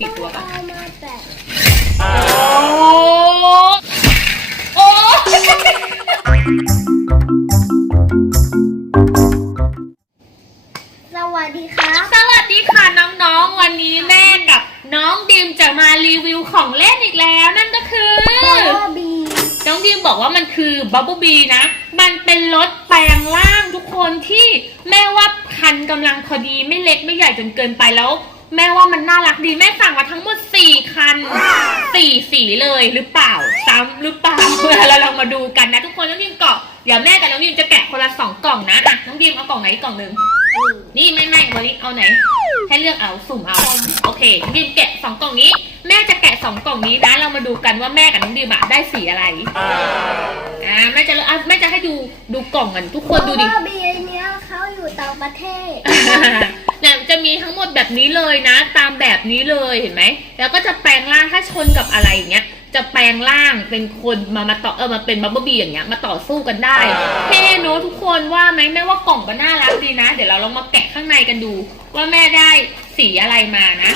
กี่ตัวปะมาแปะโอ้โอ้สวัสดีครับสวัสดีค่ะน้องๆ วันนี้แม่กับน้องดิมจะมารีวิวของเล่นอีกแล้ว นั่นก็คือบอบีน้องดิมบอกว่ามันคือบับเบิลบีนะ มันเป็นรถแปลงร่างทุกคนที่แม่ว่าคันกำลังพอดีไม่เล็กไม่ใหญ่จนเกินไปแล้ว แม่ว่ามันน่ารักดีแม่สั่งมาทั้งหมด4คันสี่สีเลยหรือเปล่าซ้ำหรือเปล่าเราลองมาดูกันนะทุกคนน้องดิมเกาะเดี๋ยวแม่กับน้องดิมจะแกะคนละสองกล่องนะอะน้องดิมเอากล่องไหนกล่องหนึ่งนี่ไม่ไม่วันนี้เอาไหน ให้เลือกเอาสุ่มเอาโอเคดิมแกะสองกล่องนี้ แม่จะแกะสองกล่องนี้นะเรามาดูกันว่าแม่กับน้องดิมอะได้สีอะไรอ่าแม่จะเลือกอะแม่จะให้ดูดูกล่องกันทุกคนดูดิบอบีเนี้ยเขาอยู่ต่างประเทศเนี่ย จะมีทั้งหมดแบบนี้เลยนะ ตามแบบนี้เลยเห็นไหม แล้วก็จะแปลงร่างถ้าชนกับอะไรอย่างเงี้ย จะแปลงร่างเป็นคนมามาต่อเออมาเป็นบับเบิลบีอย่างเงี้ยมาต่อสู้กันได้เท่เนอะทุกคนว่าไหมแม่ว่ากล่องก็น่ารักดีนะ เดี๋ยวเราลองมาแกะข้างในกันดู ว่าแม่ได้สีอะไรมานะ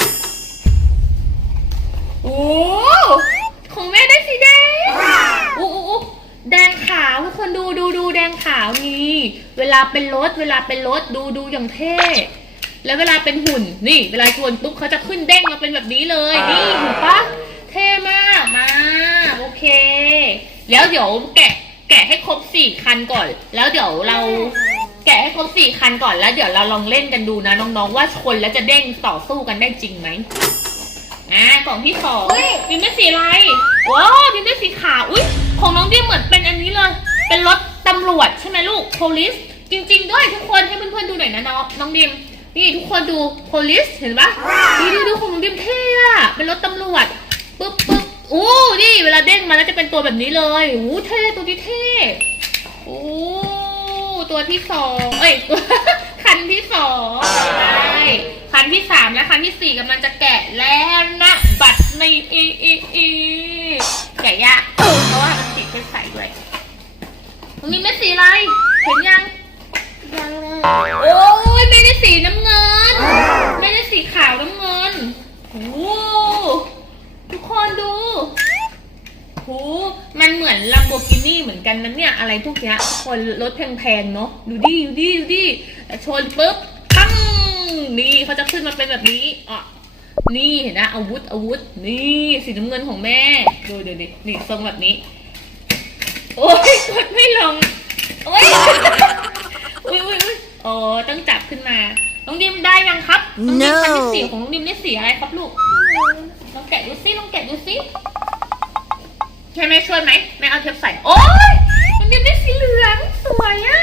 โอ้ของแม่ได้สีแดงอู้อู้อู้แดงขาวทุกคนดูดูดูแดงขาวนี่ เวลาเป็นรถเวลาเป็นรถดูดูอย่างเท่ แล้วเวลาเป็นหุ่นนี่เวลาชวนปุ๊บเขาจะขึ้นเด้งมาเป็นแบบนี้เลยนี่เห็นปะเท่มากมาโอเค แล้วเดี๋ยวแกะแกะให้ครบสี่คันก่อน แล้วเดี๋ยวเราแกะให้ครบสี่คันก่อนแล้วเดี๋ยวเราลองเล่นกันดูนะน้องๆว่าชนแล้วจะเด้งต่อสู้กันได้จริงไหมอ่ากล่องที่สองดิมได้สีอะไรว้าวดิมได้สีขาวอุ้ยของน้องดิมเหมือนเป็นอันนี้เลย เป็นรถตำรวจใช่ไหมลูก police จริง ๆ ด้วยทุกคนให้เพื่อนๆดูหน่อยนะน้องน้องดิม นี่ทุกคนดู police เห็นปะดูดูดูของน้องดิมเท่อะเป็นรถตำรวจปึ๊บปึ๊บอู้นี่เวลาเด้งมาแล้วจะเป็นตัวแบบนี้เลยอู้เท่ตัวนี้เท่โอ้ตัวที่สองเอ้ยคันที่สองใช่คันที่สามและคันที่สี่กำลังจะแกะแล้วนะบัตรในอีอีอีแกะยากเพราะว่ามันติดเป็นใสด้วยตรงนี้ไม่สีอะไรเห็นยังยังเลยโอ้ยไม่ได้สีน้ำเงิน ไม่ได้สีขาวน้ำเงินโอ้ทุกคนดูโหมันเหมือนลัมโบ กินี่เหมือนกันนเนี่ยอะไรทุกอย่างคนรถแพงๆเนาะดูดิดูดิดูดิชนปุ๊บปั้งนี่เขาจะขึ้นมาเป็นแบบนี้อะนี่เห็นนะอาวุธอาวุธ นี่สีน้ำเงินของแม่ดูเดี๋ยวดินี่ทรงแบบนี้ โอ้ยกดไม่ลงโอ้ยอุ้ยอุ้ยอุ้ยโอ้ต้องจับขึ้นมาน้องดิมได้ยังครับน้องดิมคันที่สี่ของน้องดิมได้สีอะไรครับลูกลองแกะดูซิลองแกะดูซิ ให้แม่ช่วยไหมแม่เอาเทปใส่โอ้ยน้องดิมได้สีเหลืองสวยอะ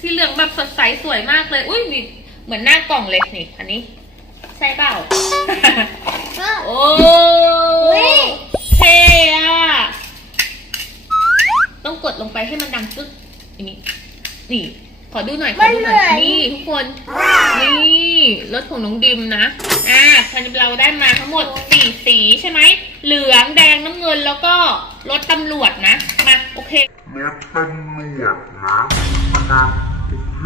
สีเหลืองแบบสดใสสวยมากเลย อุ้ยนี่เหมือนหน้ากล่องเลยนี่ อันนี้ ใช่เปล่าก็โอ้อุ๊ยเท่อะต้องกดลงไปให้มันดังปึ๊กอย่างนี้นี่ ขอดูหน่อยขอดูหน่อยนี่ทุกคน นี่รถของน้องดิมนะอ่าคันเราได้มาทั้งหมดสี่สีใช่ไหมเหลืองแดงน้ำเงินแล้วก็ รถตำรวจนะ มา โอเครถตำรวจนะมาโอเค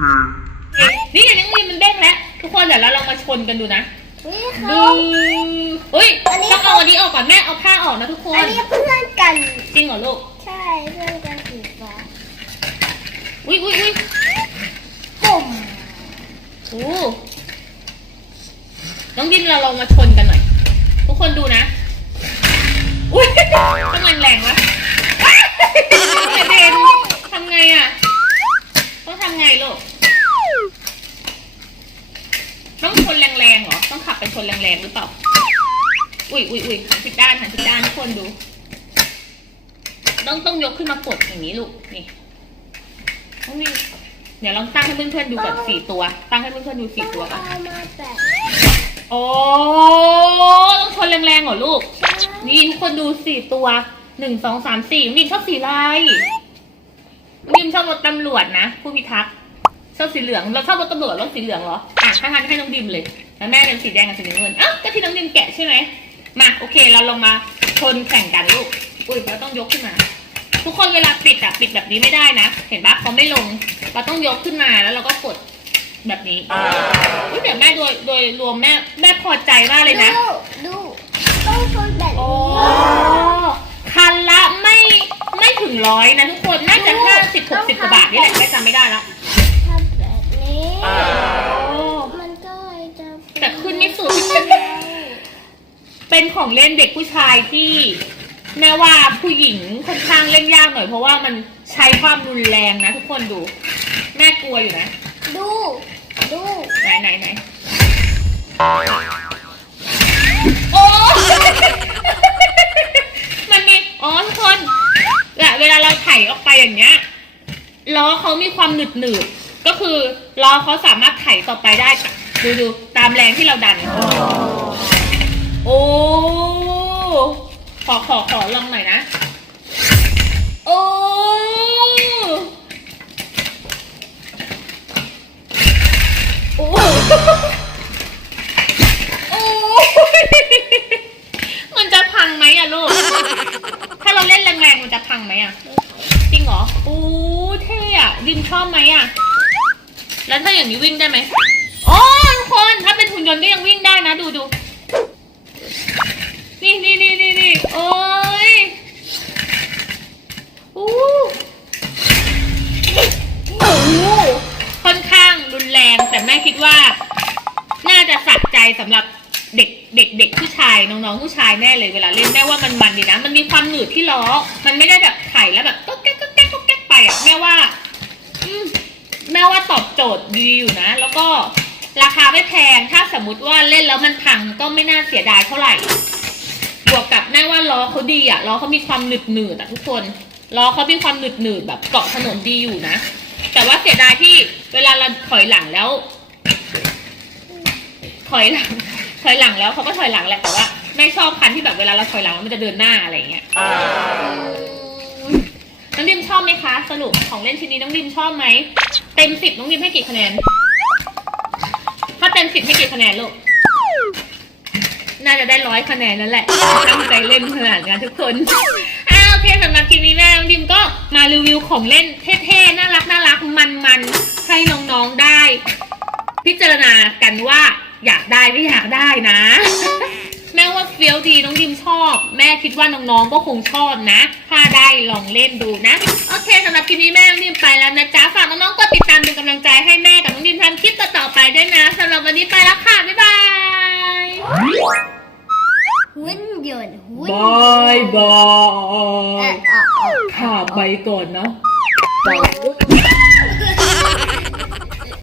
โอเคนี่อย่างน้องดิมมันเด้งแล้ว ทุกคนเดี๋ยวเราลองมาชนกันดูนะนี่ดูเขาเฮ้ยอันนี้ ต้องเอาอันนี้ออกก่อนแม่เอาผ้าออกนะทุกคอันนนี้เพื่อนกัน จริงเหรอลูก ใช่เพื่อนกันสีฟ้าอุ้ยอุ้ยอุ้ยผมโอ้น้องดินเราลองมาชนกันหน่อย ทุกคนดูนะ อุ้ยต้องแรงวะอ้าวกระเด็นทำไงอะ ต้องทำไงลูก ต้องชนแรงๆเหรอ ต้องขับไปชนแรงๆหรือเปล่า อุ้ยอุ้ยอุ้ยหันผิดด้านหันผิดด้านทุกคนดู ต้องต้องยกขึ้นมากดอย่างนี้ลูก นี่ต้องนี่เดี๋ยวลองตั้งให้เพื่อนๆดูก่อนสี่ตัว ตั้งให้เพื่อนๆดูสี่ตัวก่อนเอามาแปะโอ้ ต้องชนแรงๆเหรอลูก ใช่ นี่ทุกคนดูสี่ตัวหนึ่งสองสามสี่มิมชอบสีอะไรมิมชอบรถตำรวจนะผู้พิทักษ์ชอบสีเหลืองเราชอบรถตำรวจรถสีเหลืองเหรออะถ้างั้นให้น้องดิมเลยแล้วแม่เป็นสีแดงกับสีน้ำเงินอ้าวก็ที่น้องดิมแกะใช่ไหมมาโอเค เราลงมาชนแข่งกันลูกอุ้ยเราต้องยกขึ้นมา ทุกคนเวลาปิดอะปิดแบบนี้ไม่ได้นะ เห็นปะเขาไม่ลง เราต้องยกขึ้นมาแล้วเราก็กดแบบนี้อุ๊ยแต่แม่โดยโดยรวมแม่แม่พอใจมากเลยนะ ดูดูต้อง คนแบบโอ้นี้คันละไม่ไม่ถึงร้อยนะทุกคน น่าจะห้าสิบหกสิบกว่าบาทนี่แหละแม่จำไม่ได้ละทำแบบนี้โอ้มันก็เลยจะแต่ขึ้นไม่สุด เป็นของเล่นเด็กผู้ชายที่แม่ว่าผู้หญิงค่อนข้างเล่นยากหน่อยเพราะว่ามันใช้ความรุนแรงนะทุกคนดู แม่กลัวอยู่นะ ดู ดู ไหนไหนไหนโอ้ เวลาเราไถออกไปอย่างเงี้ยล้อเขามีความหนืดหนืดก็คือล้อเขาสามารถไถต่อไปได้ดูดูตามแรงที่เราดันโอ้ขอขอขอลองหน่อยนะโอ้โอ้ อย่างนี้วิ่งได้ไหมโอ้ทุกคนถ้าเป็นหุ่นยนต์ก็ยังวิ่งได้นะดูดูนี่นี่นี่นี่นี่โอ้ยอู้โอ้โหค่อนข้างรุนแรงแต่แม่คิดว่า น่าจะสะใจสำหรับเด็กเด็กเด็กผู้ชายน้องๆผู้ชายแน่เลยเวลาเล่นแม่ว่ามันมันดีนะ มันมีความหนืดที่ล้อ มันไม่ได้แบบไถแล้วแบบก็แก๊กก็แก๊กก็แก๊กไปอะแม่ว่า อืม แม่ว่าตอบโจทย์ดีอยู่นะ แล้วก็ราคาไม่แพง ถ้าสมมติว่าเล่นแล้วมันพังก็ไม่น่าเสียดายเท่าไหร่ บวกกับแม่ว่าล้อเขาดีอะล้อเขามีความหนึบหนืดๆอะทุกคนล้อเขามีความหนึบหนืดๆแบบเกาะถนนดีอยู่นะ แต่ว่าเสียดายที่เวลาเราถอยหลังแล้ว ถอยหลัง ถอยหลังแล้วเขาก็ถอยหลังแหละแต่ว่าไม่ชอบคันที่แบบเวลาเราถอยหลังแล้วมันจะเดินหน้าอะไรอย่างเงี้ยน้องดิมชอบไหมคะ สรุปของเล่นชิ้นนี้น้องดิมชอบไหม เต็มสิบน้องดิมให้กี่คะแนน ถ้าเต็มสิบให้กี่คะแนนลูก น่าจะได้ร้อยคะแนนนั่นแหละ ตั้งใจเล่นขนาดนั้ทุกคนอ่าโอเคสำหรับคลิปนี้แม่น้องดิมก็มารีวิวของเล่นเท่ๆ น่ารักน่ารักมันๆ ให้น้องๆได้ พิจารณากันว่าอยากได้ไม่อยากได้นะ เฟี้ยวดีน้องดิมชอบ แม่คิดว่าน้องๆก็คงชอบนะ ถ้าได้ลองเล่นดูนะ โอเคสำหรับคลิปนี้แม่น้องดิมไปแล้วนะจ๊ะฝากน้องๆกดติดตามเป็นกำลังใจให้แม่กับน้องดิมทำคลิปต่อๆไปด้วยนะสำหรับวันนี้ไปแล้วค่ะบ๊ายบายหุ่นยนต์หุ่นบายบาเอ่ยอเอ่อเอ่อค่ะไปก่อนนะ